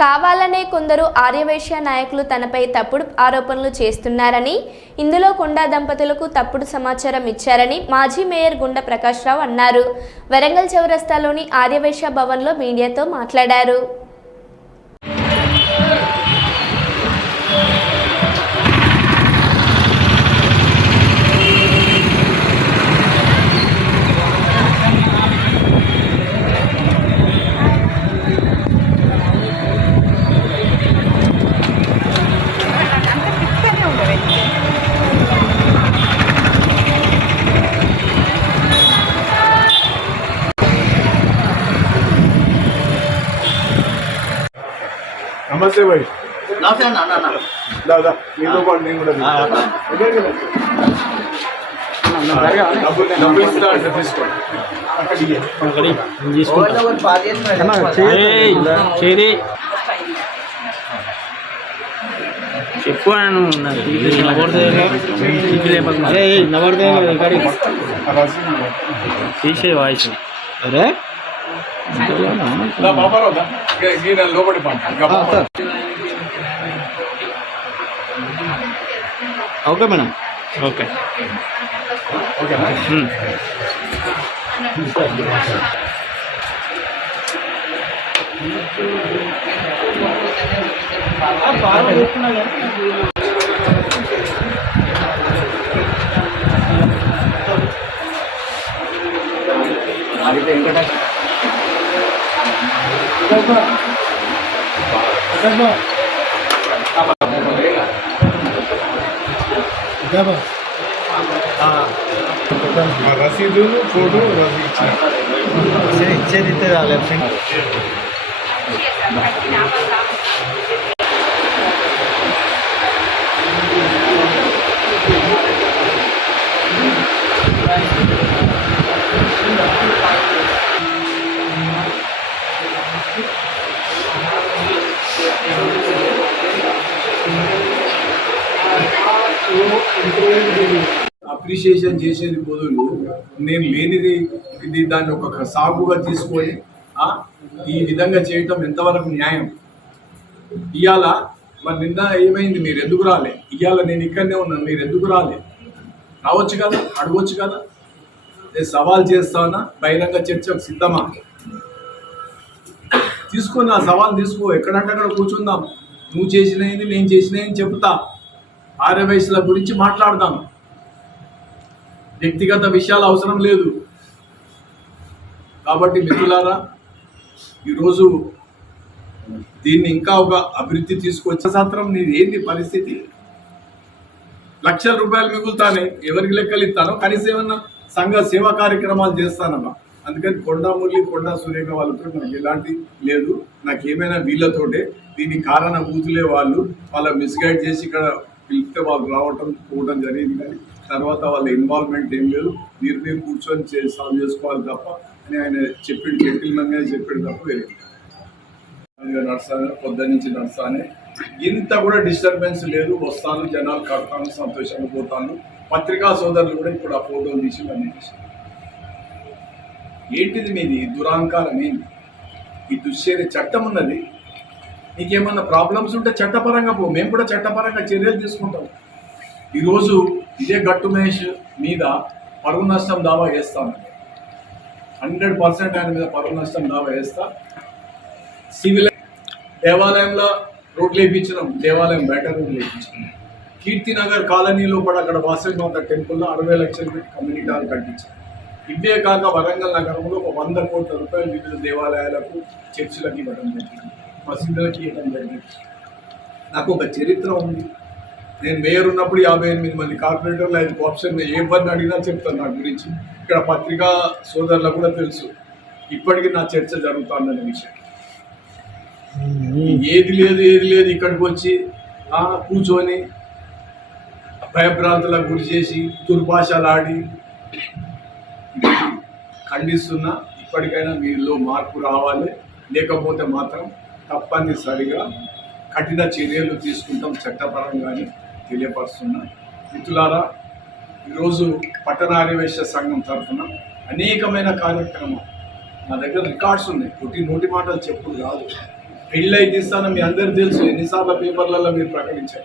కావాలనే కొందరు ఆర్యవైశ్య నాయకులు తనపై తప్పుడు ఆరోపణలు చేస్తున్నారని, ఇందులో కొండా దంపతులకు తప్పుడు సమాచారం ఇచ్చారని మాజీ మేయర్ గుండా ప్రకాష్ రావు అన్నారు. వరంగల్ చౌరస్తాలోని ఆర్యవైశ్య భవన్లో మీడియాతో మాట్లాడారు. नमस्ते भाई नमस्ते ना ना ना दादा नीलो पाट नहीं కూడా డబ్బులు ఇస్తా అంటే తీసుకోండి చెప్పు తీసే వాయిస్ అరే లోపడి ఓకే మేడం ఓకే ఓకేనా రసీదు ఫోటో ఇచ్చేది ఇస్తే అప్రిషియేషన్ చేసేది బదులు నేను లేనిది ఇది దాన్ని ఒక సాగుగా తీసుకొని ఈ విధంగా చేయటం ఎంతవరకు న్యాయం? ఇవాళ మరి నిన్న ఏమైంది? మీరు ఎందుకు రాలే? ఇవాళ నేను ఇక్కడనే ఉన్నాను, మీరు ఎందుకు రాలే? రావచ్చు కదా, అడగవచ్చు కదా. నేను సవాల్ చేస్తానా, బహిరంగ చర్చకు సిద్ధమా? తీసుకొని నా సవాల్ తీసుకో, ఎక్కడంటే అక్కడ కూర్చుందాం. నువ్వు చేసినది నేను చేసినది చెబుతా, ఆర్యవైశ్యుల గురించి మాట్లాడదాం. వ్యక్తిగత విషయాలు అవసరం లేదు. కాబట్టి మిత్రులారా, ఈరోజు దీన్ని ఇంకా ఒక అభివృద్ధి తీసుకొచ్చే సాత్రం నీది ఏంది పరిస్థితి? లక్షల రూపాయలు మిగులుతానే, ఎవరికి లెక్కలు ఇస్తానో కనీసం ఏమన్నా సంఘ సేవా కార్యక్రమాలు చేస్తానమ్మా. అందుకని కొండా మురళి, కొండా సురేఖ వాళ్ళతో నాకు ఎలాంటి లేదు. నాకు ఏమైనా వీళ్ళతోటే దీనికి కారణభూతులే వాళ్ళ మిస్గైడ్ చేసి ఇక్కడ పిలిస్తే వాళ్ళు రావటం పోవడం జరిగింది. కానీ తర్వాత వాళ్ళ ఇన్వాల్వ్మెంట్ ఏం లేదు. మీరు కూర్చొని సాల్వ్ చేసుకోవాలి తప్ప అని ఆయన చెప్పాడు, జెంటిల్మెన్గా చెప్పాడు తప్ప వేరే నడుస్తాను, పొద్దున్న నుంచి నడుస్తానే. ఇంత కూడా డిస్టర్బెన్స్ లేదు. వస్తాను, జనాలు కడతాను, సంతోషంగా పోతాను. పత్రికా సోదరులు కూడా ఇప్పుడు ఆ ఫోటోలు తీసి అన్నీ తీసి ఏంటిది మీది దురాంకారం? ఏంటి ఈ దుశ్చర్య? చట్టం ఉన్నది. నీకేమన్నా ప్రాబ్లమ్స్ ఉంటే చట్టపరంగా పో, మేము కూడా చట్టపరంగా చర్యలు తీసుకుంటాం. ఈరోజు ఇదే గట్టు మహేష్ మీద పరువు నష్టం దావా వేస్తాను. 100% ఆయన మీద పరువు నష్టం దావా వేస్తా. సివిల్ దేవాలయంలో రోడ్లు వేయించినాం, దేవాలయం బయట రోడ్లు వేయించినాం. కీర్తినగర్ కాలనీలో కూడా అక్కడ వాసవిమాత టెంపుల్లో 60 లక్షల కమ్యూనిటీ హాల్ కట్టించాం. ఇవే కాక వరంగల్ నగరంలో ఒక 100 కోట్ల రూపాయలు వివిధ దేవాలయాలకు, చర్చిలకు ఇవ్వడం జరిగింది, మసీదులకు ఇవ్వడం జరిగింది. నాకు ఒక చరిత్ర ఉంది. నేను మేయర్ ఉన్నప్పుడు 58 మంది కార్పొరేటర్లు, 5 కోఆప్షన్ ఏ ఇబ్బంది అడిగినా చెప్తాను నా గురించి. ఇక్కడ పత్రికా సోదరులకు కూడా తెలుసు. ఇప్పటికీ నా చర్చ జరుగుతుందనే విషయం. ఏది లేదు ఇక్కడికి వచ్చి కూర్చొని భయభ్రాంతులకు గురి చేసి దుర్భాషలు ఆడి ఖండిస్తున్నా. ఇప్పటికైనా మీలో మార్పు రావాలి, లేకపోతే మాత్రం తప్పనిసరిగా కఠిన చర్యలు తీసుకుంటాం చట్టపరంగానే తెలియపరుస్తున్నా. మిత్రులారా, ఈరోజు పట్టణ ఆర్యవైశ్య సంఘం తరఫున అనేకమైన కార్యక్రమాలు, నా దగ్గర రికార్డ్స్ ఉన్నాయి. నోటి మాటలు చెప్పుడు కాదు. ఇల్లు అయితే ఇస్తాను మీ అందరు తెలుసు, ఎన్నిసార్లు పేపర్లలో మీరు ప్రకటించారు.